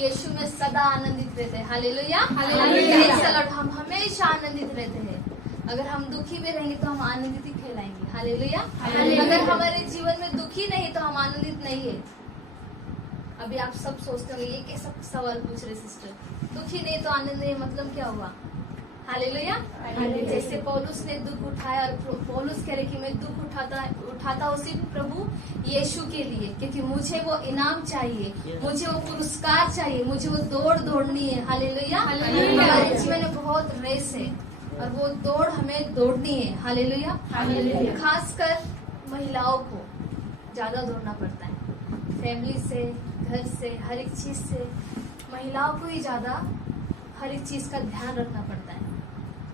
यीशु में सदा आनंदित रहते हैं। Hallelujah, hallelujah. हम हमेशा आनंदित रहते हैं। अगर हम दुखी भी रहेंगे तो हम आनंदित ही कहलाएंगे। हालेलुया। अगर हमारे जीवन में दुखी नहीं तो हम आनंदित नहीं है। अभी आप सब सोचते होंगे ये कैसा सवाल पूछ रहे सिस्टर, दुखी नहीं तो आनंद नहीं, मतलब क्या हुआ? हालेलुया। जैसे पौलुस ने दुख उठाया और पौलुस कह रहे कि मैं दुख उठाता उसी प्रभु यीशु के लिए, क्योंकि मुझे वो इनाम चाहिए, मुझे वो पुरस्कार चाहिए, मुझे वो दौड़ दौड़नी है। हालेलुया। हमारे जीवन में बहुत रेस है और वो दौड़ हमें दौड़नी है। हालेलुया। खासकर महिलाओं को ज्यादा दौड़ना पड़ता है, फैमिली से, घर से, हर एक चीज से महिलाओं को ही ज्यादा हर एक चीज का ध्यान रखना पड़ता है।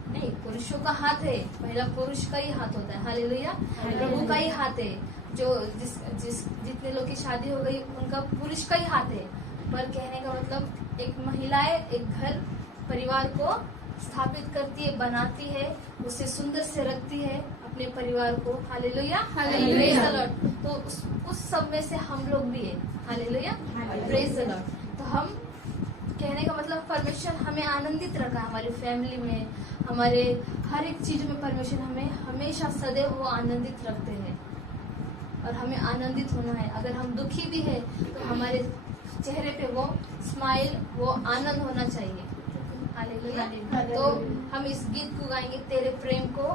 नहीं, पुरुषों का हाथ है, पहला पुरुष का ही हाथ होता है। हालेलुया। प्रभु का ही हाथ है। जो जितने लोग की शादी हो गई उनका पुरुष का ही हाथ है। पर कहने का मतलब एक महिलाएं एक घर परिवार को स्थापित करती है, बनाती है, उसे सुंदर से रखती है अपने परिवार को। Hallelujah, hallelujah. तो उस सब में से हम लोग भी है। Hallelujah, praise the Lord. तो हम कहने का मतलब परमेश्वर हमें आनंदित रखा है, हमारी फैमिली में, हमारे हर एक चीज में परमेश्वर हमें हमेशा सदैव वो आनंदित रखते हैं और हमें आनंदित होना है। अगर हम दुखी भी है तो हमारे चेहरे पे वो स्माइल, वो आनंद होना चाहिए। हालेलुया। तो हम इस गीत को गाएंगे, तेरे प्रेम को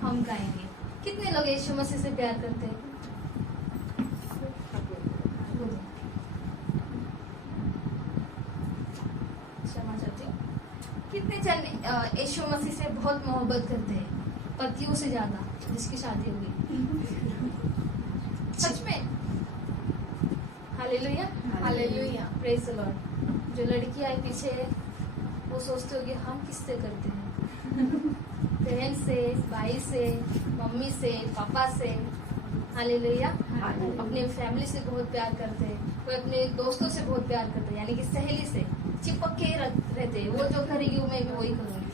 हम गाएंगे। कितने लोग यीशु मसीह से प्यार करते हैं? क्षमा चाहती हूँ। कितने जन यीशु मसीह से बहुत मोहब्बत करते हैं, पतियों से ज्यादा, जिसकी शादी हो गई? सच में? Hallelujah, hallelujah, praise the Lord. जो लड़की आई पीछे वो सोचते हो कि हम किससे करते हैं? बहन से, भाई से, मम्मी से, पापा से। हालेलुया। अपने फैमिली से बहुत प्यार करते हैं, कोई अपने दोस्तों से बहुत प्यार करते हैं, यानी कि सहेली से चिपक के रहते हैं। वो जो करेगी वो मैं भी वही करूंगी।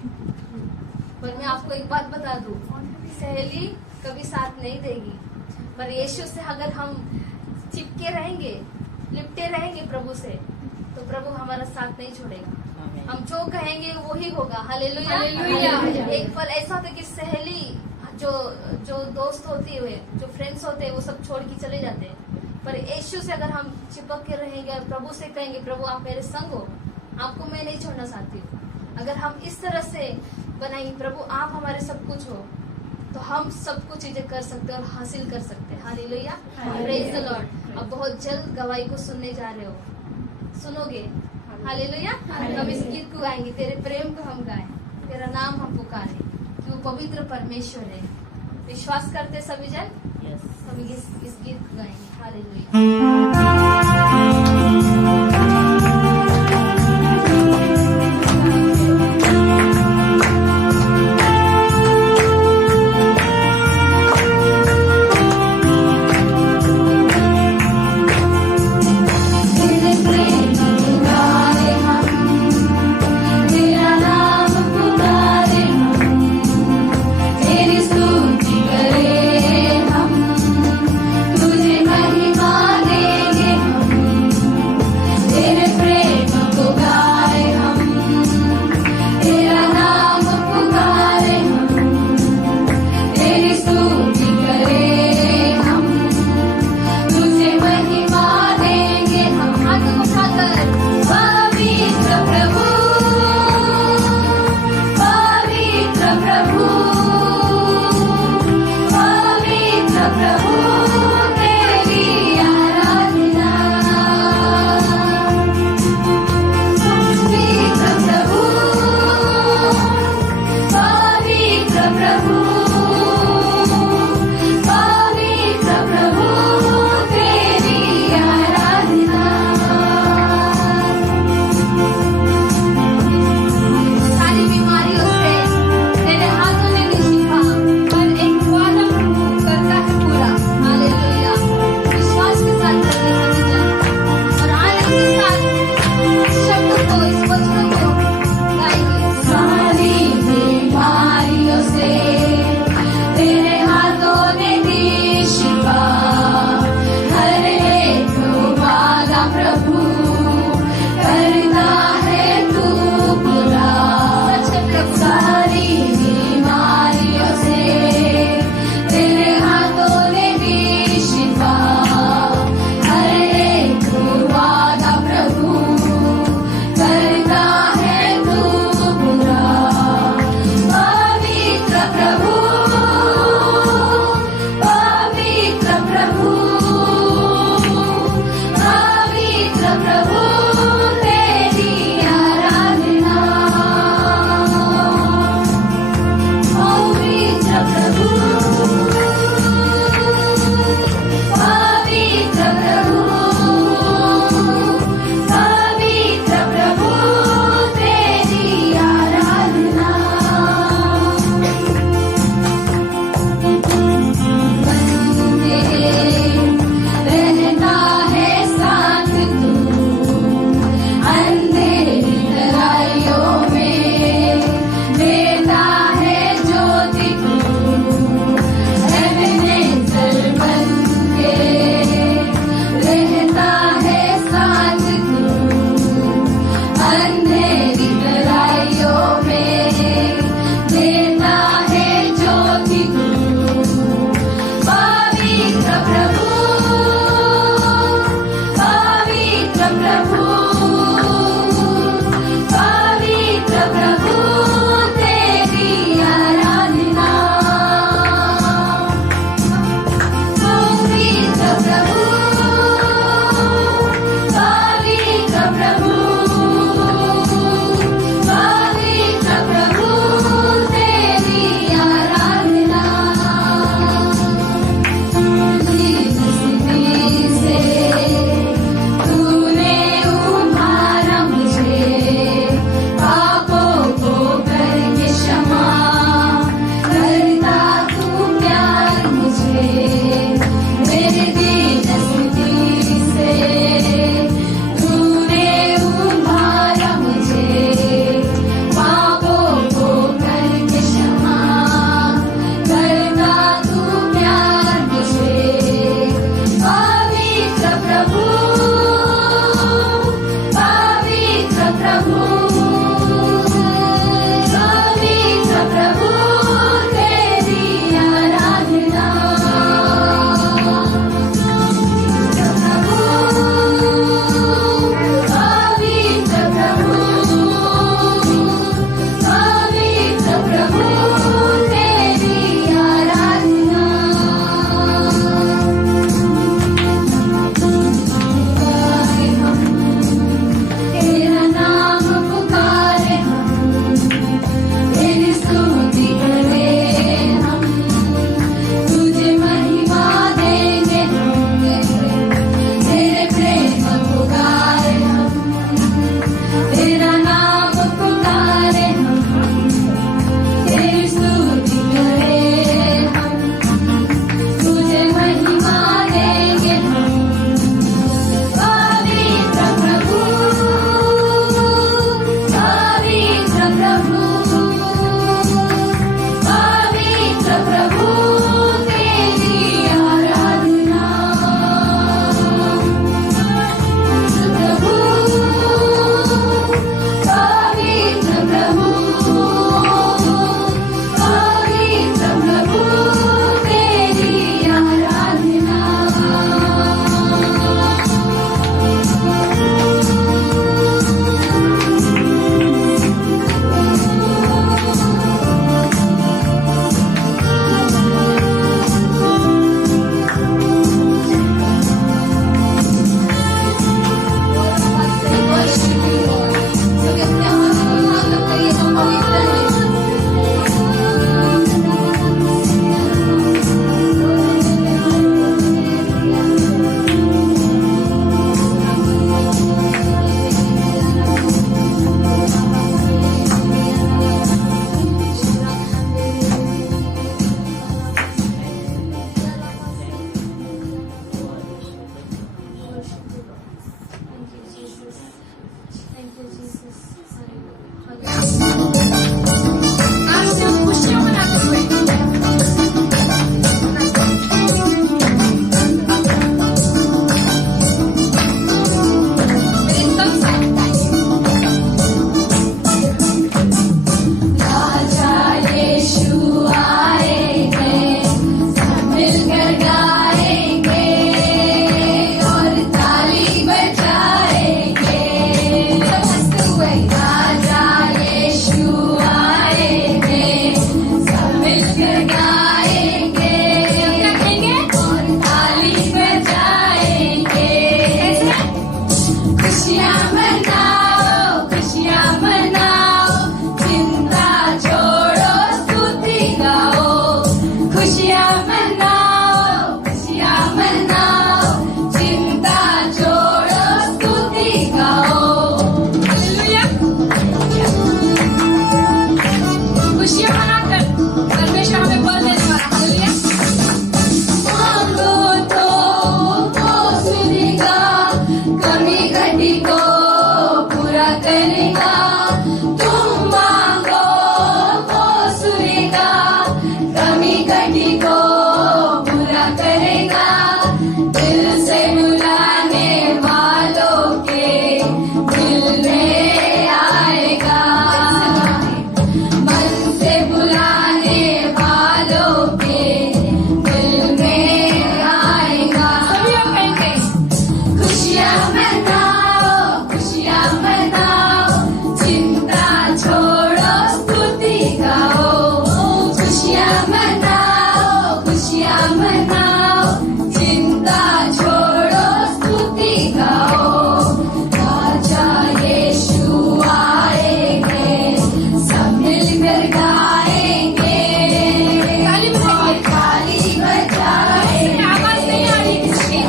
पर मैं आपको एक बात बता दूं, सहेली कभी साथ नहीं देगी, पर यीशु से अगर हम चिपके रहेंगे, लिपटे रहेंगे प्रभु से, तो प्रभु हमारा साथ नहीं छोड़ेगा। हम जो कहेंगे वो ही होगा। हालेलुया। एक पल ऐसा होता है कि सहेली जो दोस्त होती है, जो फ्रेंड्स होते हैं, वो सब छोड़ के चले जाते हैं। पर यीशु से अगर हम चिपक के रहेंगे और प्रभु से कहेंगे प्रभु आप मेरे संग हो, आपको मैं नहीं छोड़ना चाहती हूँ, अगर हम इस तरह से बनाएंगे प्रभु आप हमारे सब कुछ हो, तो हम सब कुछ चीजें कर सकते हैं और हासिल कर सकते हैं। Hallelujah, praise the Lord. अब बहुत जल्द गवाही को सुनने जा रहे हो, सुनोगे? हालेलुया। हम इस गीत को गाएंगे, तेरे प्रेम को हम गाएं, तेरा नाम हम पुकारें, कि वो पवित्र परमेश्वर है। विश्वास करते सभी जन? हम इस गीत को गाएंगे। हालेलुया। तुझे महिमा देंगे खुशियाँ मनाओ, खुशियाँ मनाओ, चिंता छोड़ो, स्तुति गाओ। हालेलुया। खुशियाँ मनाकर परमेश्वर हमें बल देने वाला। हालेलुया। मांगो तो वो सुनेगा, कमी घटी को पूरा करेगा। तुम मांगो वो सुनेगा, कमी घटी को पूरा करेगा। दिल से बुलाने वालों के दिल में आएगा, मन से बुलाने वालों के दिल में आएगा। सभी लोग कहेंगे खुशियाँ मनाओ, खुशियाँ मनाओ, चिंता छोड़ो, स्तुति गाओ। खुशियाँ मनाओ, खुशियाँ मनाओ, चिंता छोड़ो, स्तुति गाओ। राजा यीशु आएंगे, सब मिलकर गाएंगे। ताली बजाएंगे, आवाज नहीं आ रही किसकी।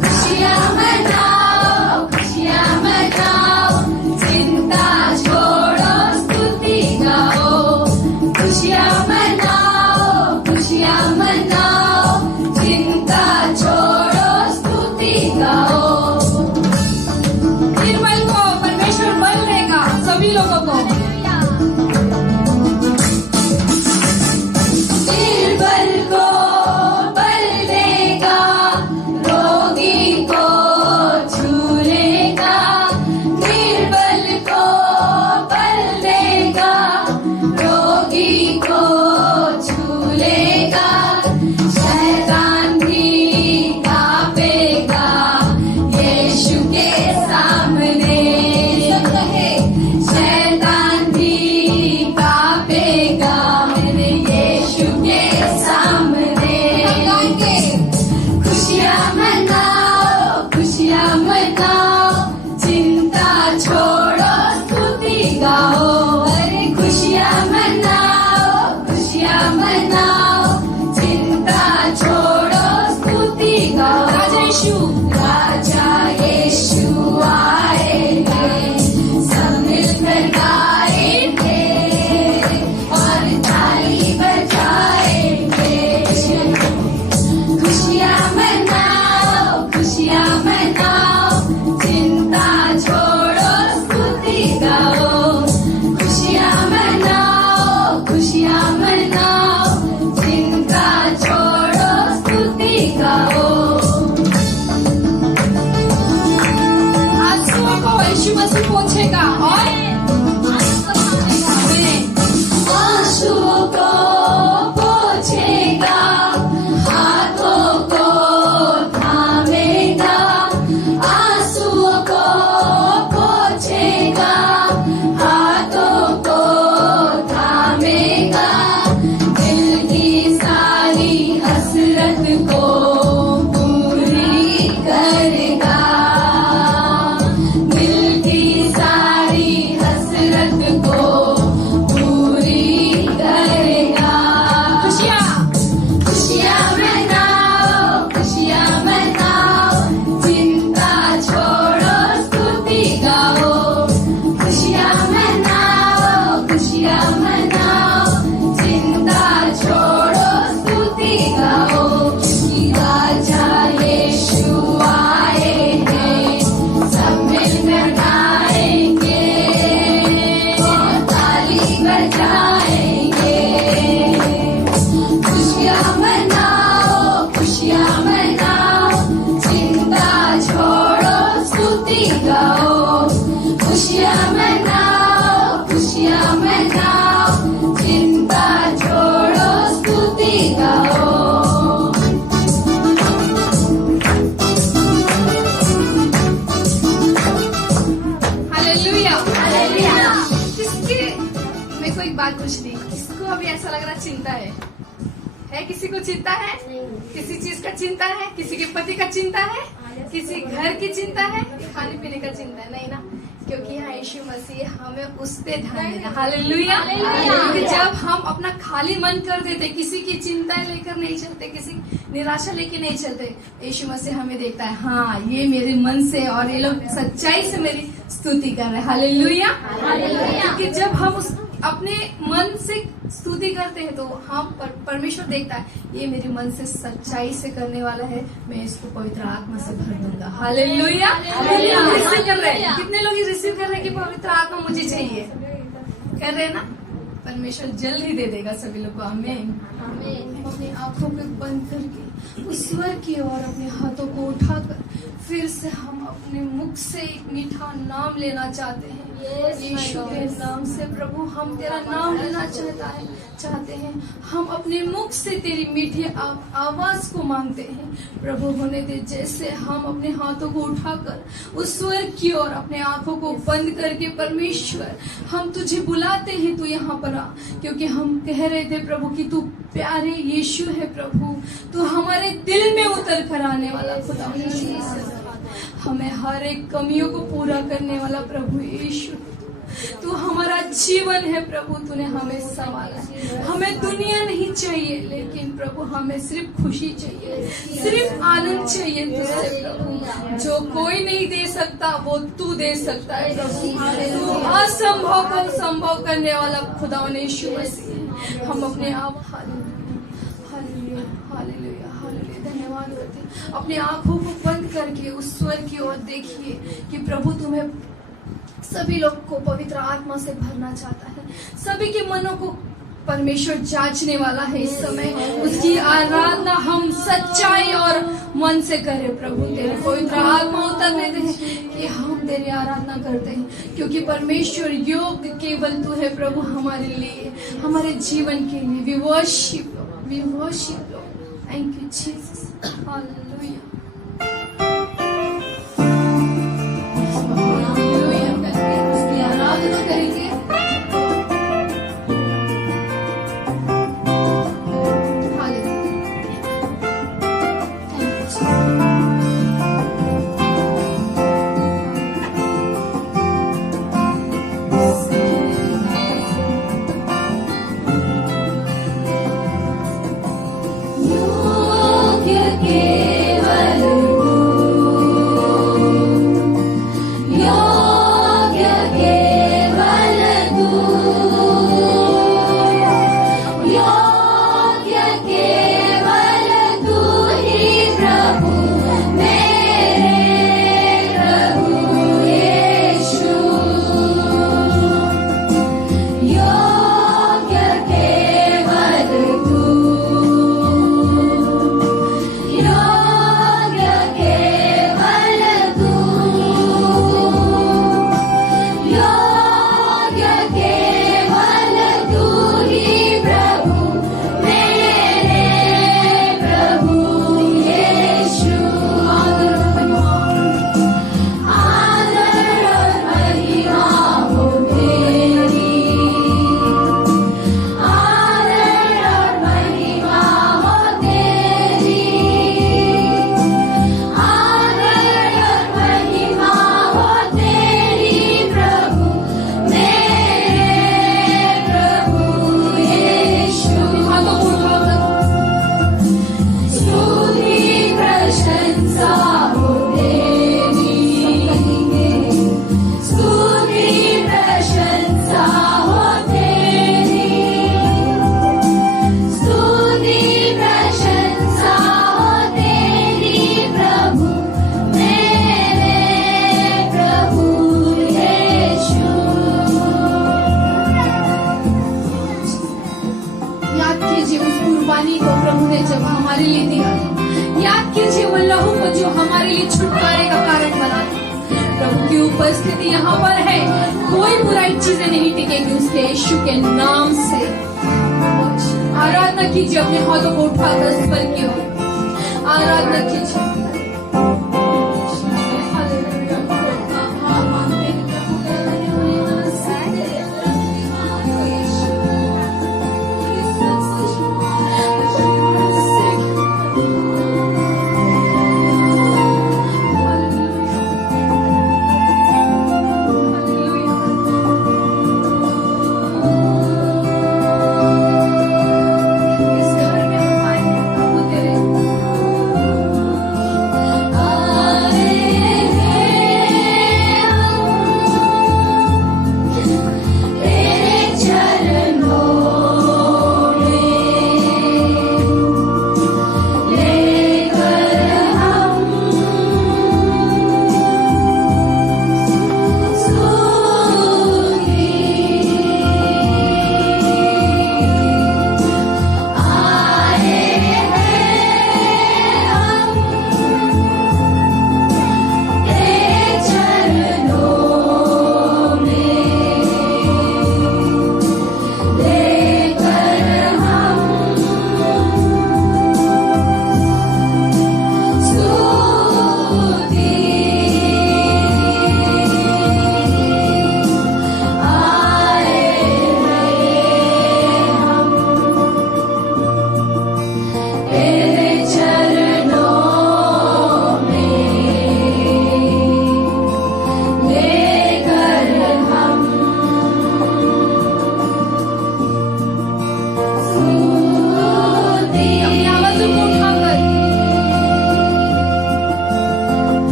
खुशियाँ मनाओ, खुशियाँ मनाओ, चिंता छोड़ो, स्तुति गाओ। खुशियाँ मनाओ, खुशियाँ मनाओ, चिंता छोड़ो, स्तुति गाओ। निर्बल को परमेश्वर बल देगा, सभी लोगों को। निर्बल को बल देगा, रोगी को छूलेगा। निर्बल को बल देगा, रोगी को छूलेगा। शैतान भी कांपेगा यीशु के सामने। सब कहे शैतान भी कांपेगा मेरे यीशु के सामने। खुशियाँ मनाओ, खुशियाँ मनाओ, चिंता छोड़ो, स्तुति गाओ। अरे खुशियाँ मनाओ, खुशियाँ मनाओ, चिंता छोड़ो, स्तुति गाओ। राजा यीशु आएंगे, सब मिलकर गाएंगे और ताली बजाएंगे। खुशियाँ मनाओ, खुशियाँ मनाओ, चिंता छोड़ो, स्तुति गाओ। खुशियाँ मनाओ, खुशियाँ मनाओ, चिंता छोड़ो, स्तुति गाओ। आंसुओं को यीशु मसीह पोंछेगा और आंसुओं को पोंछेगा, हाथों को थामेगा। आंसुओं को पोंछेगा, हाथों को थामेगा। दिल की सारी हसरत को पूरी करेगा। दिल की सारी हसरत को पूरी करेगा। खुशियाँ मनाओ, खुशियाँ मनाओ, चिंता छोड़ो, स्तुति गाओ। खुशियाँ मनाओ, खुशियाँ मनाओ, चिंता छोड़ो, स्तुति गाओ। राजा यीशु आएंगे, सब मिलकर गाएंगे और ताली बजाएंगे। खुशियाँ मनाओ, खुशियाँ मनाओ, चिंता छोड़ो, स्तुति गाओ। खुशियाँ मनाओ, खुशियाँ मनाओ, चिंता छोड़ो, स्तुति गाओ। Hallelujah, hallelujah. किसके मेरे को एक बात पूछनी, किसको अभी ऐसा लग रहा चिंता है किसी को चिंता है? किसी चीज का चिंता है? किसी के पति का चिंता है? किसी घर की चिंता है? खाने पीने का चिंता है? नहीं ना। क्योंकि यहाँ यीशु मसीह हमें उस पे ध्यान देना। हालेलुया। क्योंकि जब हम अपना खाली मन कर देते, किसी की चिंताएं लेकर नहीं चलते, किसी निराशा लेके नहीं चलते, यीशु मसीह हमें देखता है, हाँ ये मेरे मन से और ये लोग सच्चाई से मेरी स्तुति कर रहे हैं। हालेलुया। क्योंकि जब हम उस अपने मन से स्तुति करते हैं तो हम परमेश्वर देखता है, ये मेरे मन से सच्चाई से करने वाला है, मैं इसको पवित्र आत्मा से भर दूंगा। हालेलुया। रिसीव कर रहे हैं? कितने लोग रिसीव कर रहे हैं कि पवित्र आत्मा मुझे चाहिए? कर रहे हैं ना? परमेश्वर जल्द ही दे देगा सभी लोग को। आमीन। अपनी आंखों को बंद करके उस स्वर की ओर अपने हाथों को उठाकर फिर से हम अपने मुख से एक मीठा नाम लेना चाहते हैं। यीशु के नाम से प्रभु हम तेरा नाम लेना चाहते हैं। हम अपने मुख से तेरी मीठी आवाज को मांगते हैं। प्रभु होने दे, जैसे हम अपने हाथों को उठाकर उस स्वर की ओर अपने आंखों को बंद करके परमेश्वर हम तुझे बुलाते हैं, तू यहाँ पर आ। क्योंकि हम कह रहे थे प्रभु कि तू प्यारे यीशु है प्रभु, तू हमारे दिल में उतर कर आने वाला खुदा यीशु, हमें हर एक कमियों को पूरा करने वाला प्रभु यीशु, तू हमारा जीवन है प्रभु। तूने हमें संभाला है। हमें दुनिया नहीं चाहिए, लेकिन प्रभु हमें सिर्फ खुशी चाहिए, सिर्फ आनंद चाहिए तुझसे प्रभु। जो कोई नहीं दे सकता वो तू दे सकता है प्रभु। तू असंभव को संभव करने वाला खुदा ने यीशु मसीह। हम अपने आप हालेलुया हालेलुया हालेलुया धन्यवाद करते हैं। अपने आंखों को बंद करके उस स्वर की ओर देखिए कि प्रभु तुम्हें सभी लोग को पवित्र आत्मा से भरना चाहता है। सभी के मनों को परमेश्वर जांचने वाला है इस समय। उसकी आराधना हम सच्चाई और मन से करें प्रभु। तेरे पवित्र आत्मा उतरने दे कि हम तेरी आराधना करते हैं, क्योंकि परमेश्वर योग्य केवल तू है प्रभु हमारे लिए, हमारे जीवन के लिए। We worship Lord. Thank you Jesus. Hallelujah. उपस्थिति यहाँ पर है। कोई बुराई चीजें नहीं टिकेगी उसके यीशु के नाम से। आराधना कीजिए, अपने हाथों को उठाकर स्वर की ओर आराधना कीजिए।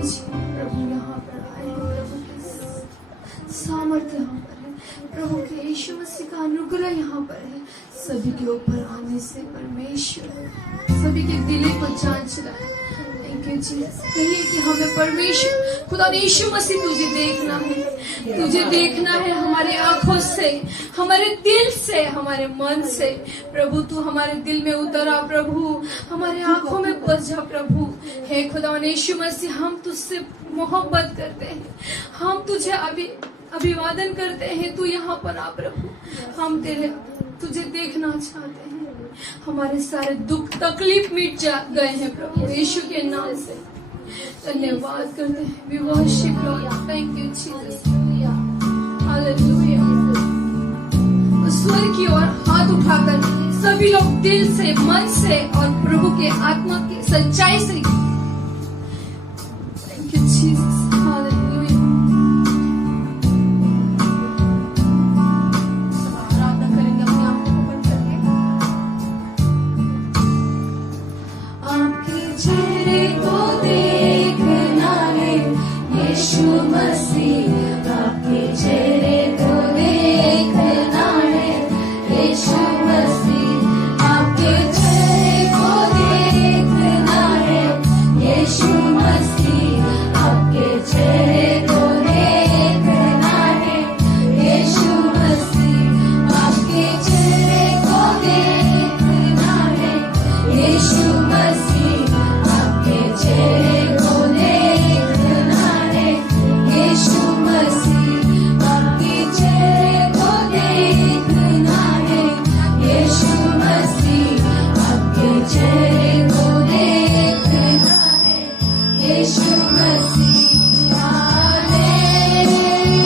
कीजिए प्रभु, यहाँ पर आए हैं, प्रभु की सामर्थ्य यहाँ पर है, प्रभु के यीशु मसीह का अनुग्रह यहाँ पर है। सभी के ऊपर आने से परमेश्वर सभी के दिल को जांच रहा है। Thank you Jesus. कहिए कि हमें परमेश्वर खुदा यीशु मसीह तुझे देखना है, तुझे देखना है हमारे आंखों से, हमारे दिल से, हमारे मन से। प्रभु तू हमारे दिल में उतरा प्रभु, हमारे आंखों में बस जा प्रभु। हे खुदा यीशु मसीह, हम तुझसे मोहब्बत करते हैं, हम तुझे अभिवादन करते हैं। तू यहाँ पर आ प्रभु, हम तुझे देखना चाहते हैं। हमारे सारे दुख तकलीफ मिट जा गए हैं प्रभु यीशु के नाम से। धन्यवाद करते हैं। We worship Lord, thank you Jesus, hallelujah. स्वर की ओर हाथ उठाकर सभी लोग दिल से, मन से और प्रभु के आत्मा की सच्चाई से थैंक यू जीसस, हालेलुया। प्रार्थना करेंगे अपने आप को बंद करके। आपके चेहरे को देखना है यीशु मसीह, आपके चेहरे को देखना है यीशु मसीह, आपके चेहरे को देखना है यीशु मसीह, आपके चेहरे को देखना है यीशु मसीह, आपके चेहरे को देखना है यीशु मसीह, आपके चेहरे को देखना है यीशु मसीह, आपके चेहरे को देखना है यीशु मसीह, आपके चेहरे को देखना है यीशु मसीह।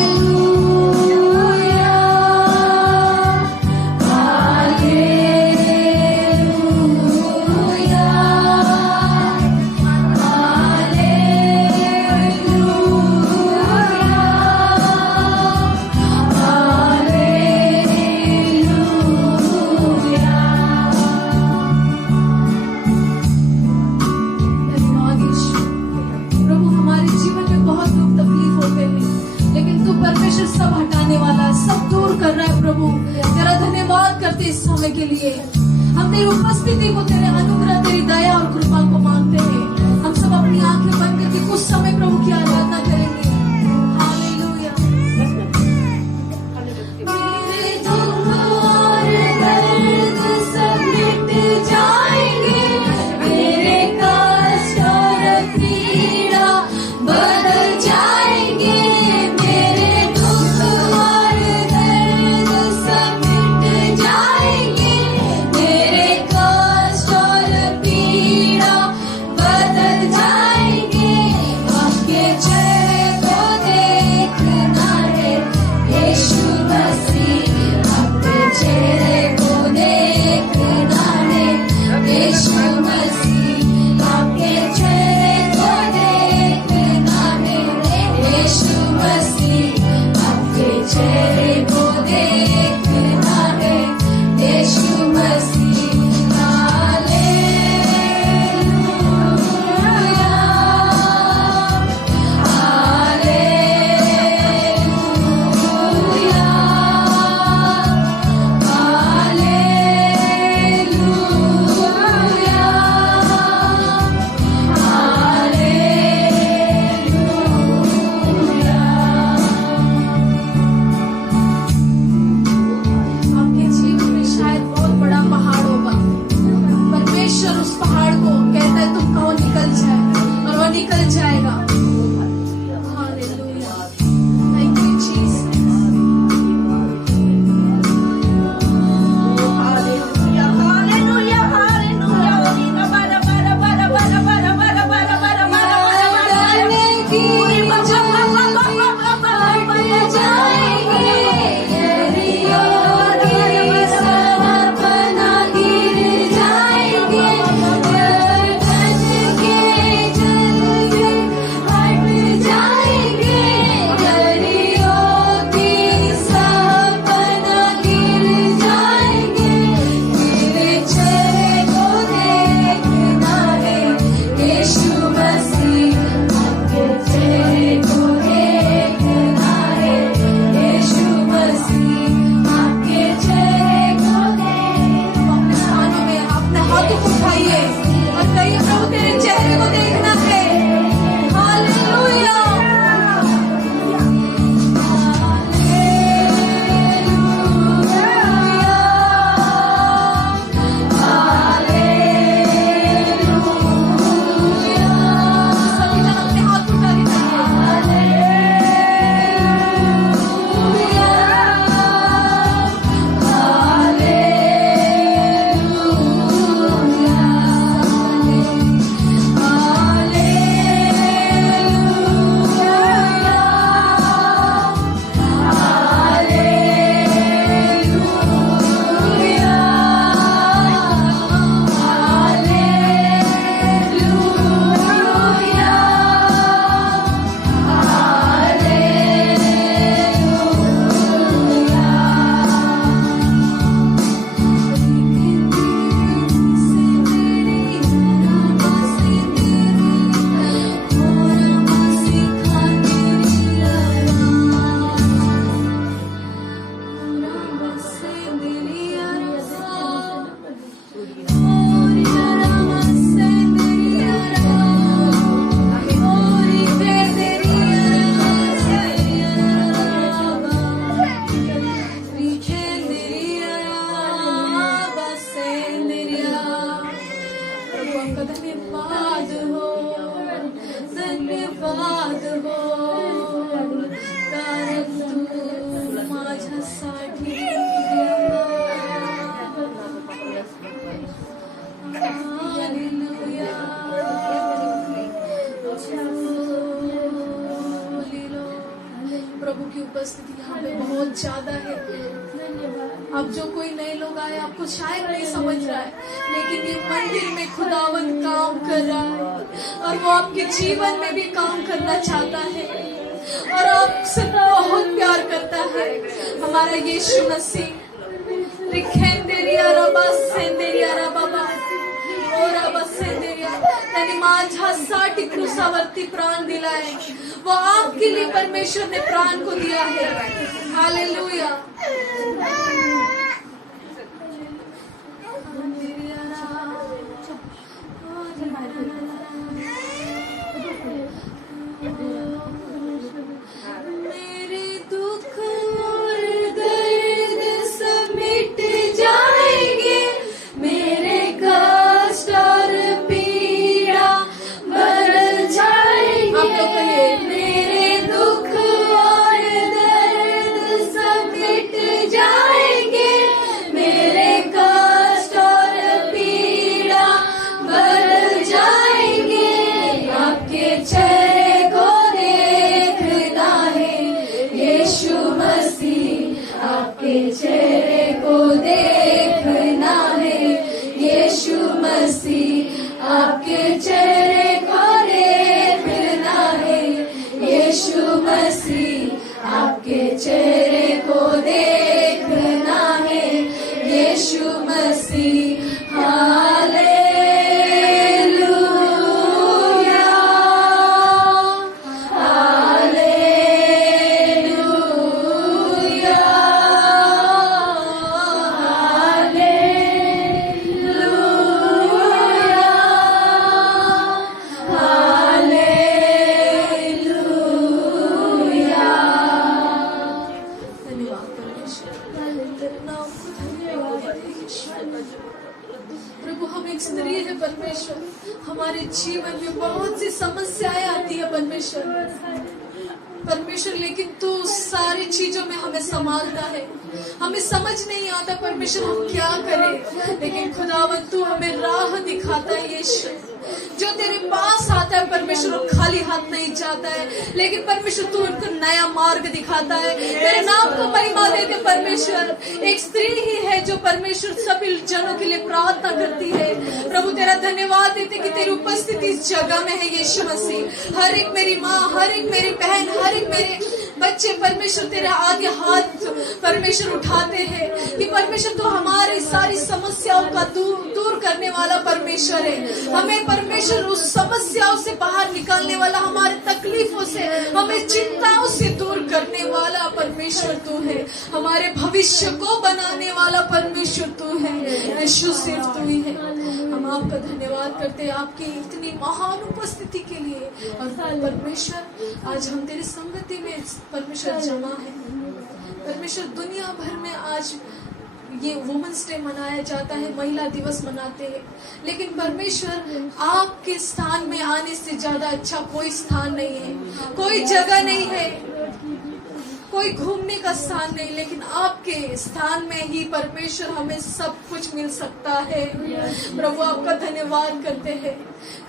हालेलुया, हालेलुया, धन्यवाद यीशु। प्रभु हमारे जीवन में बहुत दुख तकलीफ होते हैं, लेकिन तू परमेश्वर सब हटाने वाला, सब दूर कर रहा है प्रभु। तेरा धन्यवाद करते इस समय के लिए। हम तेरी उपस्थिति को, तेरे अनुग्रह, तेरी दया और कृपा को मांगते हैं। हम सब अपनी आंखें बंद करके कुछ समय प्रभु की आराधना करेंगे। हालेलुया। मेरे दुख और दर्द सब मिट जाएंगे, मेरे कष्ट और पीड़ा बदल जाएंगे, मेरे दुख और दर्द सब मिट जाएंगे, मेरे कष्ट और पीड़ा बदल जाएंगे। आपके चेहरे को देखना है यीशु मसीह, आपके चेहरे को देखना है यीशु मसीह, आपके चेहरे को देखना है यीशु मसीह, आपके चेहरे को देखना है Yeshu Masih. Hallelujah, hallelujah, hallelujah, hallelujah. आपके जीवन में शायद बहुत बड़ा पहाड़ होगा, परमेश्वर उस पहाड़ को कहता है तुम कहो निकल जाए, और वो निकल जाएगा। Hallelujah, thank you Jesus. Hallelujah, hallelujah, hallelujah. Bara bara bara bara bara bara bara bara bara जाने की जब हट जाएंगे, दरियों के सपना गिर जाएंगे, गर्दन के जलवे हट जाएंगे, दरियों के सपना गिर जाएंगे, मेरे चेहरे को देखना है यीशु मसीह, आपके धन्यवाद हो कारण तू माझ्यासाठी हालेलुया प्रभु की उपस्थिति यहाँ पे बहुत ज्यादा है। अब जो कोई नए लोग आए आपको शायद नहीं समझ रहा है, लेकिन ये मंदिर में खुदावन काम कर रहा है और वो आपके जीवन में भी काम करना चाहता है और आपसे बहुत प्यार करता है। हमारा यीशु मसीह त्याने माझ्यासाठी क्रूसावरती प्राण दिलाय। वो आपके लिए परमेश्वर ने प्राण को दिया है। हालेलुया। मेरे दुख और दर्द सब मिट जाएंगे, मेरे कष्ट और पीड़ा बदल जाएंगे। मेरे दुख और दर्द सब मिट जाएंगे, मेरे कष्ट और पीड़ा बदल जाएंगे। आपके चेहरे को देखना है यीशु मसीह, आपके चेहरे को देखना है यीशु मसीह, आपके चेहरे को देखना है यीशु मसीह, आपके चेहरे को देखना है यीशु मसीह। हालेलुया हालेलुया प्रभु, हम एक स्त्री है परमेश्वर, हमारे जीवन में बहुत सी समस्याएं आती है परमेश्वर, लेकिन तू सारी चीजों में हमें संभालता है। हमें समझ नहीं आता परमेश्वर हम क्या करें, लेकिन खुदावन तू हमें राह दिखाता है। यीशु जो तेरे पास आता है परमेश्वर वो खाली हाथ नहीं जाता है, लेकिन परमेश्वर तू उनको नया मार्ग दिखाता है। तेरे नाम को महिमा देते परमेश्वर। एक स्त्री ही है जो परमेश्वर सभी जनों के लिए प्रार्थना करती है। प्रभु तेरा धन्यवाद देते कि तेरी उपस्थिति इस जगह में है यीशु मसीह। हर एक मेरी माँ, हर एक मेरी बहन, हर एक मेरे बच्चे परमेश्वर तेरे आगे हाथ परमेश्वर उठाते हैं कि परमेश्वर तो हमारी सारी समस्याओं का दूर करने वाला परमेश्वर है। हमें परमेश्वर उस समस्याओं से बाहर निकालने वाला, हमारे तकलीफों से, हमें चिंताओं से दूर करने वाला परमेश्वर तू है। हमारे भविष्य को बनाने वाला परमेश्वर तू है। यीशु सिर्फ तू ही है। हम आपका धन्यवाद करते हैं आपकी इतनी महान उपस्थिति के लिए। और परमेश्वर आज हम तेरी संगति में परमेश्वर जमा है। परमेश्वर दुनिया भर में आज ये वुमेन्स डे मनाया जाता है, महिला दिवस मनाते हैं, लेकिन परमेश्वर आपके स्थान में आने से ज्यादा अच्छा कोई स्थान नहीं है, कोई जगह नहीं है, कोई घूमने का स्थान नहीं, लेकिन आपके स्थान में ही परमेश्वर हमें सब कुछ मिल सकता है। प्रभु आपका धन्यवाद करते हैं।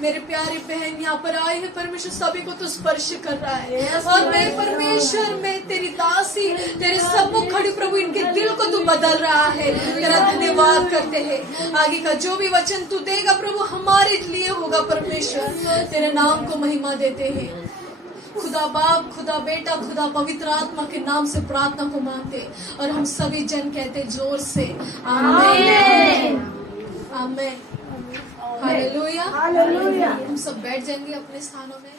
मेरे प्यारे बहन यहाँ पर आए हैं परमेश्वर, सभी को तो स्पर्श कर रहा है और मैं परमेश्वर में तेरी दासी तेरे सम्मुख खड़ी प्रभु, इनके दिल को तू बदल रहा है। तेरा धन्यवाद करते हैं। आगे का जो भी वचन तू देगा प्रभु हमारे लिए होगा परमेश्वर। तेरे नाम को महिमा देते हैं। खुदा बाप, खुदा बेटा, खुदा पवित्र आत्मा के नाम से प्रार्थना को मांगते और हम सभी जन कहते जोर से आमीन आमीन हालेलुया। हम सब बैठ जाएंगे अपने स्थानों में।